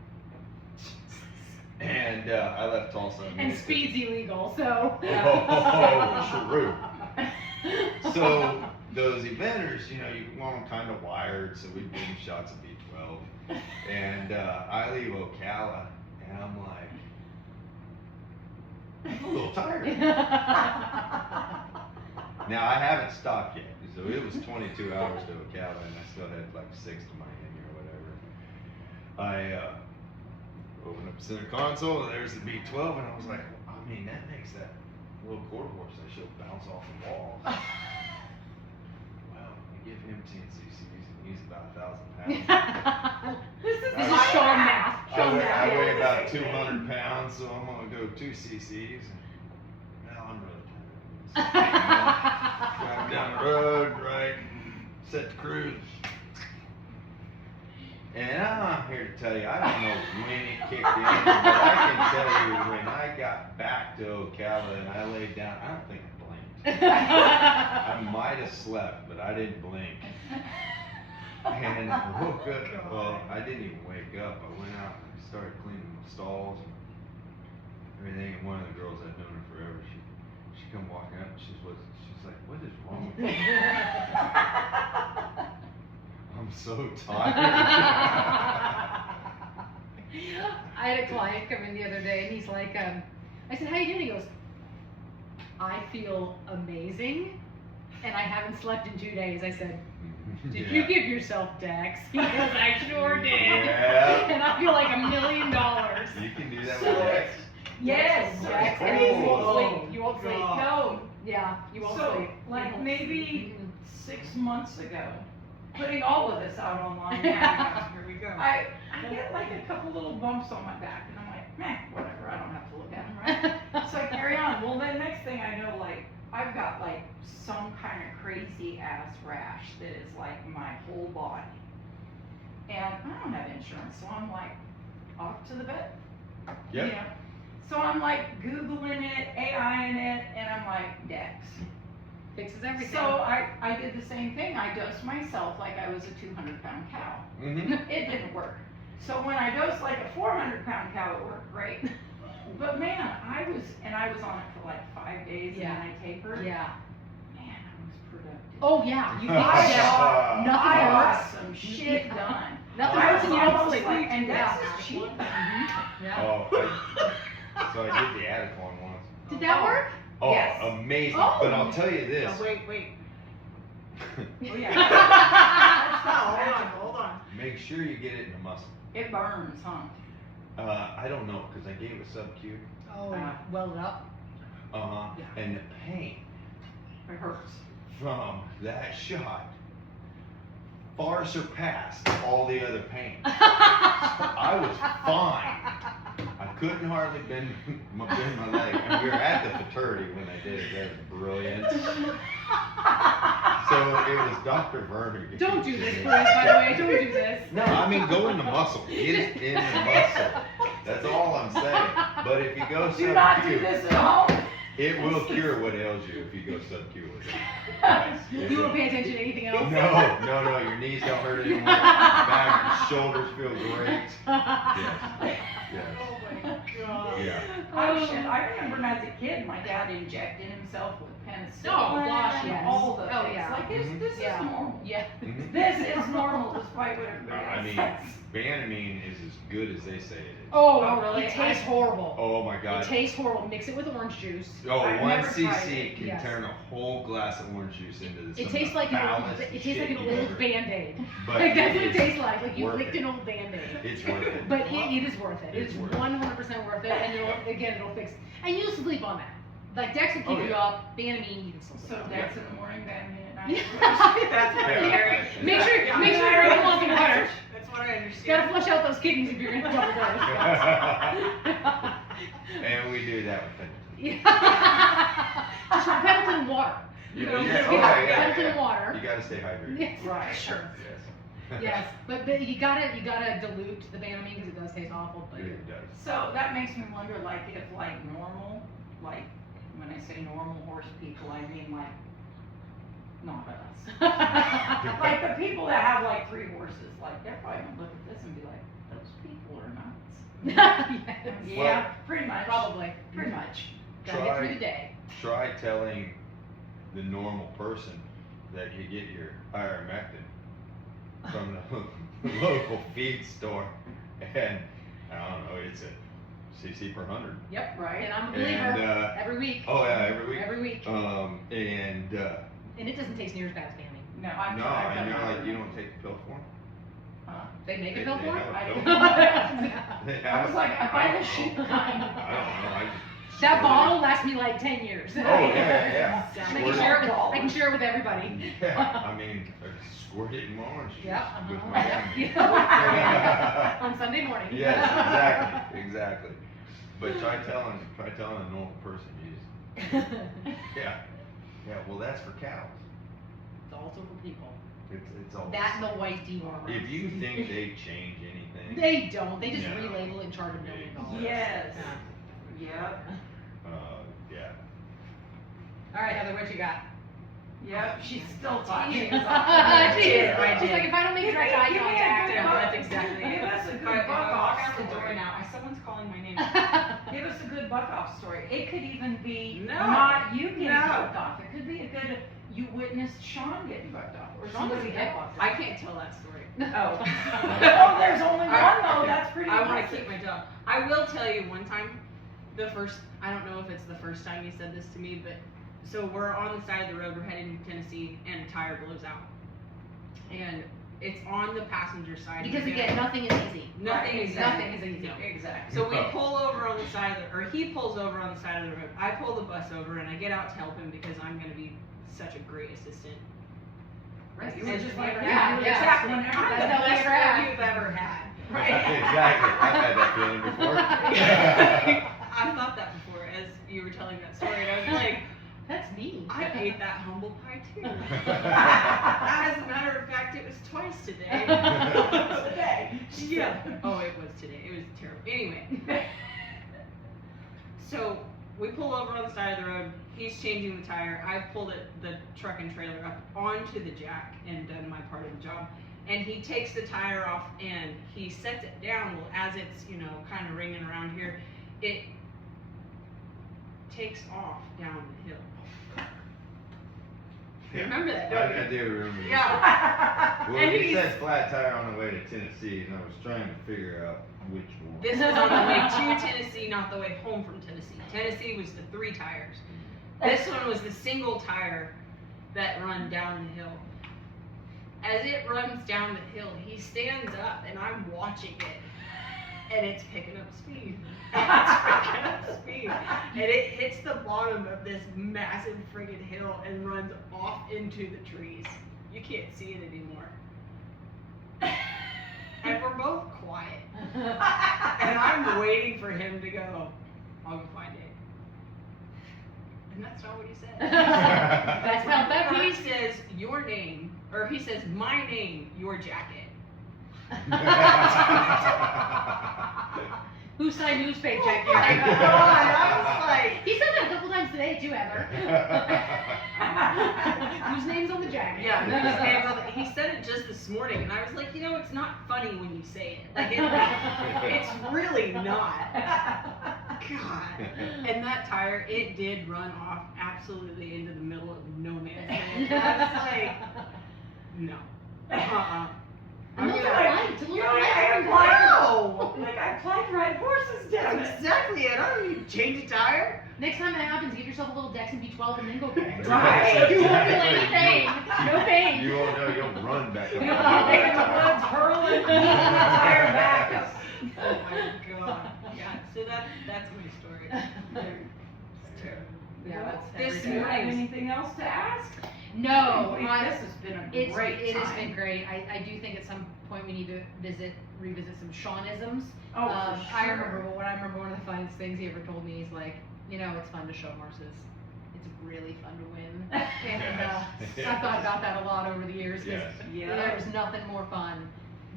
And I left Tulsa. And speed's illegal, so. Oh, true. So those eventers, you want them kind of wired, so we give them shots of B12. And I leave Ocala, and I'm like, I'm a little tired. Now, I haven't stopped yet, so it was 22 hours to Ocala, and I still had like 6 to Miami or whatever. I opened up the center console, and there's the B12, and I was like, I mean, that makes that little quarter horse that she'll bounce off the wall. Well, I give emptying CCs and he's about 1,000 pounds. This is This is my Sean math. math. I Sean weigh, math. I yeah. weigh about 200 pounds, so I'm gonna go 2 CCs. Well, I'm really tired. Drive down the road, right, set the cruise. And I'm here to tell you, I don't know when it kicked in, but I can tell you when I got back to Ocala and I laid down, I don't think I blinked. I might have slept, but I didn't blink. And I woke up, well, I didn't even wake up. I went out and I started cleaning the stalls and everything. And one of the girls, I'd known her forever, she come walking up and she's like, what is wrong with you? I'm so tired. I had a client come in the other day and he's like, I said, how you doing? He goes, I feel amazing and I haven't slept in 2 days. I said, did you give yourself Dex? He goes, I sure did. Yeah. And I feel like $1 million. You can do that with Dex? Yes. Dex, Oh. and you won't sleep. You won't sleep. God. No, Yeah, you won't so sleep. like Mhm. maybe Mhm. 6 months ago, putting all of this out online now, Here we go. I get like a couple little bumps on my back and I'm like, meh, whatever, I don't have to look at them, right? So I carry on. Well, then next thing I know, like, I've got like some kind of crazy ass rash that is like my whole body. And I don't have insurance, so I'm like, off to the vet. Yep. You know? So I'm like Googling it, AIing it, and I'm like, Dex. Fixes everything. So I did the same thing. I dosed myself like I was a 200-pound cow. Mm-hmm. It didn't work. So when I dosed like a 400-pound cow, it worked great. But man, I was on it for like 5 days Yeah. and then I tapered. Yeah. Man, I was productive. Oh yeah. You I think got, nothing I got hurts. some shit done. Nothing I hurts was and you don't almost sleep. like, and Yeah. that's cheap. Yeah. Oh, so I did the Atacon once. Did that work? Oh, Yes. amazing. Oh. But I'll tell you this. No, wait. Oh yeah. Hold on. Make sure you get it in the muscle. It burns, huh? I don't know, because I gave it sub-Q. Oh, welled up. Uh-huh. Yeah. And the pain It hurts. from that shot far surpassed all the other pain. I I was fine. I couldn't hardly bend my leg. And we were at the fraternity when I did it. That was brilliant. So it was Dr. Vernon. Don't do this, boys, by the way. Don't do this. No, I mean go in the muscle. Get it in the muscle. That's all I'm saying. But if you go Do not do sub-Q, this at home. it will cure what ails you if you go sub-Q with it. You won't pay attention to anything else. No, your knees don't hurt anymore. Back, your shoulders feel great. Yes, Oh my god. yeah. Oh shit! I remember as a kid, my dad injected himself with penicillin. Oh, gosh, yes. All the Oh, things. yeah. Like this Yeah. is normal. Yeah. Mhm. This is normal, despite what No, everybody I mean, says. Banamine is as good as they say it is. Oh, Oh, really? It tastes horrible. Oh my It god. tastes horrible. Mix it with orange juice. Oh, I've 1 never tried cc it. can Yes. turn a whole glass of orange juice into this. It tastes like an old, it tastes like an old Band-Aid. Like that's what it tastes like. Like you worth licked it. an old Band-Aid. It's worth it. But it is worth it. It's It's worth it. 100% worth it, and it'll fix. And you sleep on that. Like Dex will keep Oh, you yeah. up. Banamine, you can still sleep So on. that's in the morning, Batman at Yeah. night. That's what I Yeah. hear. Make sure Yeah. you drink lots of water. That's what I Gotta understand. flush out those kidneys if you're gonna double dose. And we do that with Pendleton. Yeah. Just Pendleton and water. Yeah, know, yeah, just okay, get yeah, Pendleton yeah. and water. You gotta stay hydrated. Yes. Right. Sure. Yes. Yes, but you gotta dilute the Banamine because it does taste awful. But It does. So that makes me wonder, like, if like normal, like when I say normal horse people, I mean like not us. Like the people that have like 3 horses, like they're probably gonna look at this and be like, those people are nuts. Yes. Yeah, pretty much. Probably. Pretty much. Gotta get through the day. Try telling the normal person that you get your ivermectin from the local feed store, and I don't know, it's a cc per 100. Yep. Right. And I'm a believer And every week. oh yeah, every week. Every week. And And it doesn't taste near as bad as Banamine. No, I've no, tried. and you're like, you don't take the pill for 'em? They make They- a pill they for have it? a I pill. didn't They I have- was like, I buy the sheep kind. I don't know. I just That squirt it. bottle lasts me like 10 years. Oh yeah, yeah. I Squirt can it. share it with everybody. Yeah, I mean, squirting my orange juice Yeah, with uh-huh. my family. Yeah. On Sunday morning. Yes, exactly. But try telling a normal person, yeah. Well, that's for cows. It's also for people. It's all. That and the white dewormers. If you think they change anything, They don't. They just No. relabel and charge $1 million. Yes. Yeah. Yep. yeah. All right, Heather, what you got? Yep, she's still She talking. is. us off. She is. I She's did. like, if I don't make Give direct me- eye give me a contact, good no, buck. that's exactly Give it. us a good If I buck off walk out the story. door now, someone's calling my name. Give us a good buck off story. It could even be No. not you getting No. bucked off. It could be a good, you witnessed Sean getting bucked off. Or Sean doesn't somebody get else. bucked I can't tell that story. Oh. Oh, there's only one though, that's pretty I want to impressive. keep my job. I will tell you one time, I don't know if it's the first time you said this to me, but so we're on the side of the road, we're heading to Tennessee, and a tire blows out. And it's on the passenger side. Because You again, know, nothing is easy. nothing is Nothing is easy. No. Exactly. So we pull over on the side of the, or he pulls over on the side of the road. I pull the bus over and I get out to help him because I'm gonna be such a great assistant. Right. You were just like, Yeah, yeah, exactly. whenever That's the how we best interact. friend you've ever had. Exactly. I've had that feeling before. I thought that before as you were telling that story, and I was like, That's neat. I ate that humble pie too. As a matter of fact, it was twice today. Today. Yeah. Oh, it was today. It was terrible. Anyway. So we pull over on the side of the road. He's changing the tire. I've pulled the truck and trailer up onto the jack and done my part of the job. And he takes the tire off and he sets it down. Well, as it's, kind of ringing around here, it takes off down the hill. You remember that, don't you? I do remember this. Yeah. Well, And you he's- said flat tire on the way to Tennessee, and I was trying to figure out which one. This was on the way to Tennessee, not the way home from Tennessee. Tennessee was the 3 tires. This one was the single tire that run down the hill. As it runs down the hill, he stands up and I'm watching it. And it's picking up speed. And it's picking up speed. And it hits the bottom of this massive friggin' hill and runs off into the trees. You can't see it anymore. And we're both quiet. And I'm waiting for him to go, I'll go find it. And that's not what he said. That's how that He piece. says your name, or he says my name, your jacket. Who signed whose paycheck? Oh my God, I was like- He said that a couple times today too, Heather. Whose name's on the jacket? Yeah, his name's on the- he said it just this morning, and I was like, it's not funny when you say it. Like, it's really not. God. And that tire, it did run off absolutely into the middle of no man's land. I was like, no. I'm You're not like, lying. To look you're at like, life I and applied go. Like I applied to ride horses, damn That's it. exactly it. I don't need to change a tire. Next time that happens, give yourself a little Dexon B12 and then go get it. Right. You won't feel anything. No pain. You won't know, you'll run back up. You'll Like in the woods, hurling the tire back. Oh my God. Yeah, so that's my story. It's terrible. Yeah, that's This every day. morning, anything else to ask? No, This has been a great it has time. been great. I do think at some point we need to revisit some Seanisms. Oh, for sure. I remember one of the funnest things he ever told me is like, it's fun to show horses. It's really fun to win. And I thought about that a lot over the years because Yes. there's nothing more fun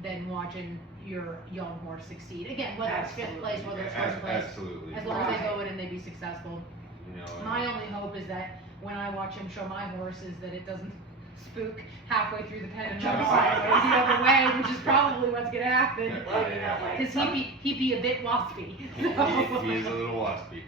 than watching your young horse succeed. Again, whether it's 5th place, whether it's 1st place, Absolutely. as long as they go in and they be successful. You know, My only hope is that when I watch him show my horse is that it doesn't spook halfway through the pen and jump sideways the other way, which is probably what's gonna happen. Yeah. Because he'd be a bit waspy. he is a little waspy.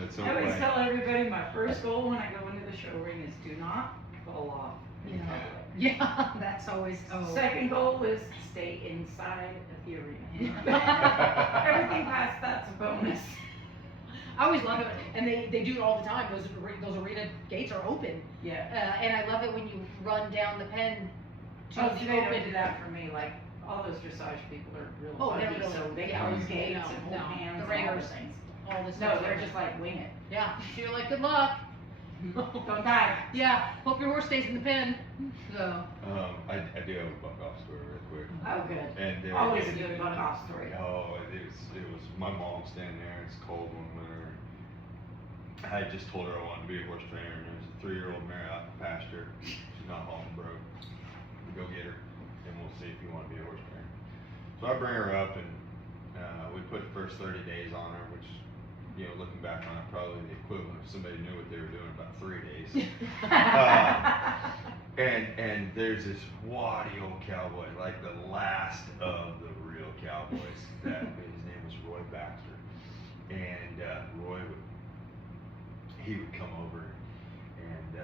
That's so I always funny. tell everybody my first goal when I go into the show ring is do not fall off in public. Yeah, that's always, Second goal is stay inside of the arena. Everything past that's a bonus. I always love it, and they do it all the time. Those arena gates are open, Yeah. and I love it when you run down the pen to Oh, the see, they don't do open. that for me, like, all those dressage people are real Oh, they're buggy, really- so they yeah. close gates No, and hold no, hands the and all ringers. those things. All this No, stuff. they're just like, wing it. Yeah, so you're like, good luck. Don't die. Yeah, hope your horse stays in the pen. So. I do have a buck off story real quick. Oh, good. And Always a good buck off story. Oh, it was my mom standing there. It's cold one winter. I had just told her I wanted to be a horse trainer, and there's a 3-year-old mare out in the pasture. She's not home, broke. Go get her, and we'll see if you want to be a horse trainer. So I bring her up, and we put the first 30 days on her, which, you know, looking back on it, probably the equivalent if somebody knew what they were doing about 3 days. And there's this waddy old cowboy, like the last of the real cowboys. His name was Roy Baxter, and Roy would come over, and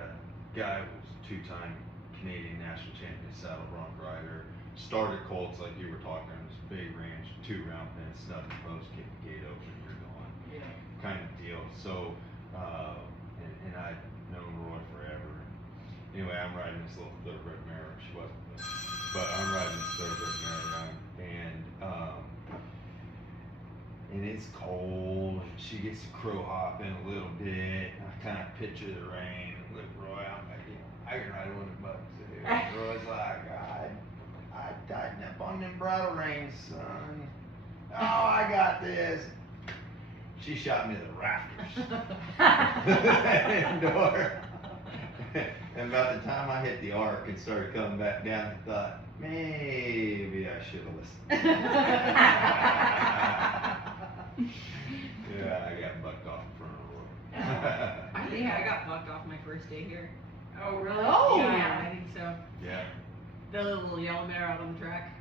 guy was 2-time Canadian national champion saddle bronc rider. Started colts like you were talking. It was a big ranch, 2 round pens, nothing post, kick the gate open, you're going, kind of deal. So, and I'd known Roy forever. Anyway, I'm riding this little thoroughbred mare. She wasn't, but I'm riding this thoroughbred mare around, and it's cold. And she gets to crow hopping a little bit. I kind of picture the rain. Look, Roy, I'm like, I can ride one of the bucks. Roy's like, I tighten up on them bridle reins, son. Oh, I got this. She shot me the rafters. Door. And about the time I hit the arc and started coming back down, I thought, maybe I should have listened. Yeah, I got bucked off in front of Roy. I think I got bucked off my first day here. Oh, really? Oh. Yeah, I think so. Yeah. The little yellow mare out on the track.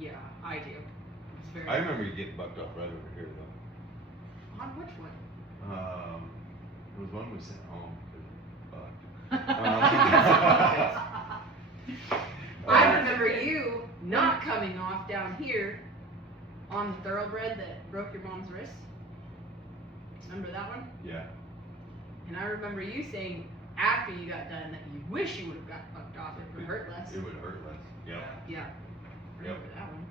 Yeah, I do. It's very. I remember you getting bucked off right over here though. On which one? It was one we sent home I remember you not coming off down here on the thoroughbred that broke your mom's wrist. Remember that one? Yeah. And I remember you saying after you got done that you wish you would have got bucked off. It would hurt less. It would hurt less. Yep. Yeah. Remember that one.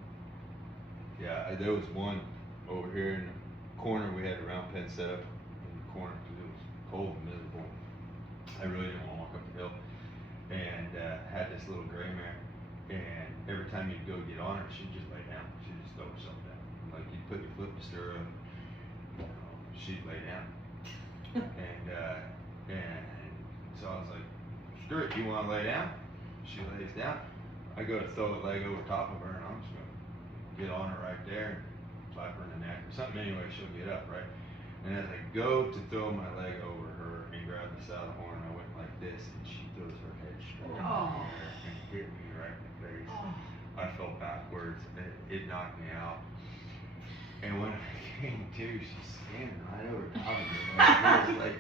Yeah, there was one over here in the corner. We had a round pen set up in the corner because it was cold and miserable. I really didn't want to walk up the hill, and had this little gray mare. And every time you'd go get on her, she'd just lay down. She'd just throw herself down. Like you'd put your foot in the stirrup, you know, she'd lay down. And so I was like, screw it, you want to lay down? She lays down. I go to throw a leg over top of her, and I'm just going to get on her right there and slap her in the neck or something. Anyway, she'll get up, right? And as I go to throw my leg over her and grab the saddle horn, I went like this, and she throws her head straight in the air and hit me right in the face. I fell backwards, and it knocked me out. And when I came to, she's standing right over top of me. It was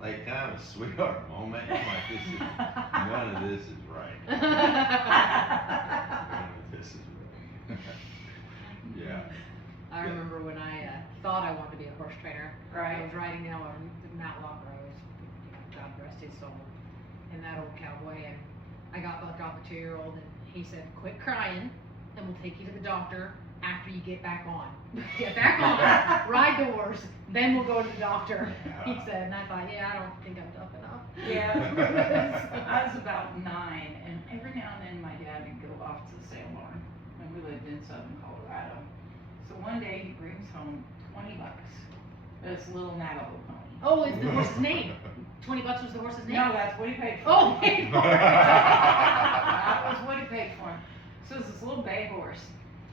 like kind of a sweetheart moment. I'm like, none of this is right. None of this is right. Yeah. I remember when I thought I wanted to be a horse trainer. Right. I was riding now on Mount Lock Rose, God rest his soul, and that old cowboy, and I got bucked off a 2-year-old, and he said, quit crying, and we'll take you to the doctor after you get back on. Get back on, ride the horse, then we'll go to the doctor, he said, and I thought, yeah, I don't think I'm tough enough. Yeah, I was about 9, and every now and then my dad would go off to Sail Barn, and we lived in southern Colorado. So one day he brings home $20. This little Navajo pony. Oh, it's the horse's name. $20 was the horse's name? No, that's what he paid for. Oh, paid for it. That was what he paid for him. So it's this little bay horse.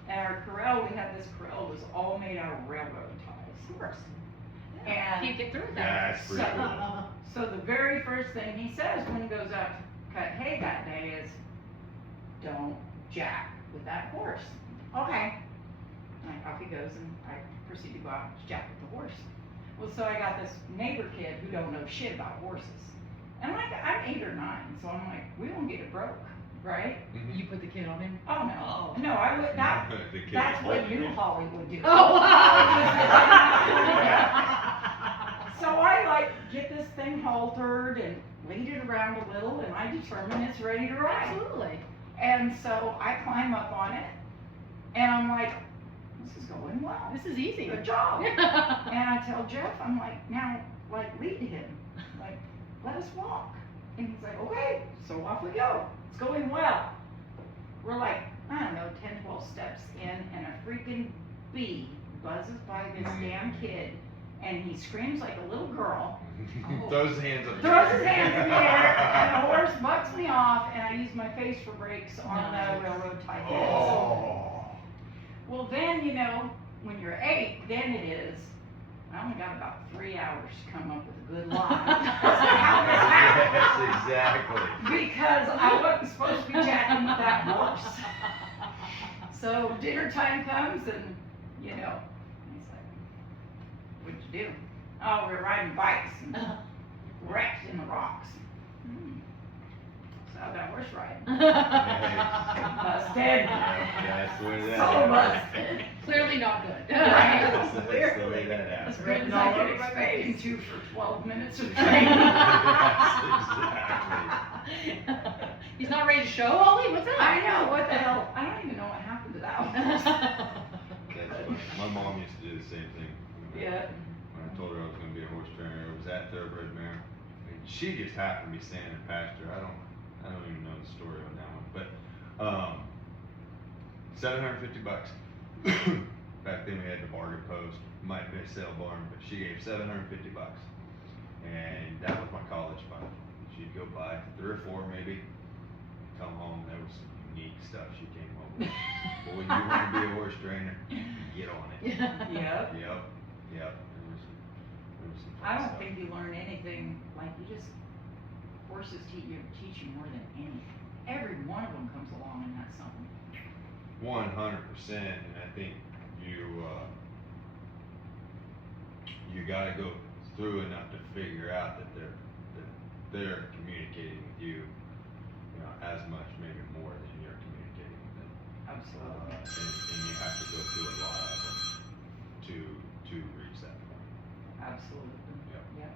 And our corral, we had this corral, was all made out of railroad ties. Of course. And Can't get through it that That's pretty cool. so the very first thing he says when he goes out to cut hay that day is, don't jack with that horse. Okay. And off he goes, and I proceed to go out and jack with the horse. Well, so I got this neighbor kid who don't know shit about horses. And I'm 8 or 9, so I'm like, we won't get it broke, right? You put the kid on him? Oh no, no, I would not. The kid That's what holding New it. Hollywood do. Oh, So I like get this thing haltered and lead it around a little, and I determine it's ready to ride. Absolutely. And so I climb up on it, and I'm like, this is going well. This is easy. Good job. And I tell Jeff, I'm like, now, like, lead him. Like, let us walk. And he's like, okay, so off we go. It's going well. We're like, I don't know, 10, 12 steps in, and a freaking bee buzzes by this damn kid, and he screams like a little girl, Throws his hands up. throws his hands in the air, and the horse bucks me off, and I use my face for brakes on Nice. the railroad tie fence. Oh. Well, then, you know, when you're 8, then it is, I only got about 3 hours to come up with a good lie. How this happened. Yes, exactly. Because I wasn't supposed to be chatting with that horse. So dinner time comes and, you know, he's like, what'd you do? Oh, we're riding bikes and wrecked in the rocks. So I got horse riding. Busted. Yeah, that's the way that So happens. busted. Clearly not good. Right. That's the way that As happens. good as I could expect him to for 12 minutes of training. Yes, exactly. He's not ready to show, Ollie? What's up? I know, what the hell? I don't even know what happened to that horse. That's funny. My mom used to do the same thing. Yeah. When I told her I was gonna be a horse trainer, it was at Thoroughbred Mare. And she just happened to be standing in pasture. I don't even know the story on that one, but $750. Back then we had the bargain post. Might be a sale barn, but she gave $750, and that was my college fund. She'd go buy 3 or 4 maybe, come home. There was some unique stuff she came home with. Boy, you want to be a horse trainer? Get on it. Yep. Yep. There was some fun I don't stuff. think you learn anything, like horses teach you more than anything. Every one of them comes along and has something. 100%, and I think you gotta go through enough to figure out that they're communicating with you, you know, as much, maybe more than you're communicating with them. Absolutely. And you have to go through a lot of them to reach that point. Absolutely. Yep. Yep.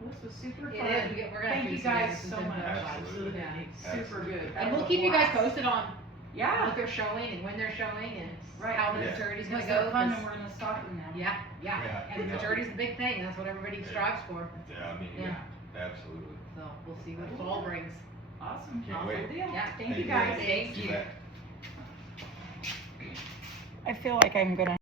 Well, this was super It fun. is. We're gonna have Thank to you do some guys business so and much. Absolutely. Yeah. Super good. That And we'll was a keep you guys blast. posted on Yeah. what they're showing and when they're showing and Right. how the Yeah. maturity's Because gonna go. they're fun 'cause- and we're in the stock room now. Yeah. Yeah. And Yeah. maturity's a big thing. That's what everybody strives for. Yeah, I mean, Yeah. absolutely. So we'll see what fall brings. Awesome. Can't Awesome wait. deal. Yeah. Thank you guys. Thank You you. bet. I feel like I'm gonna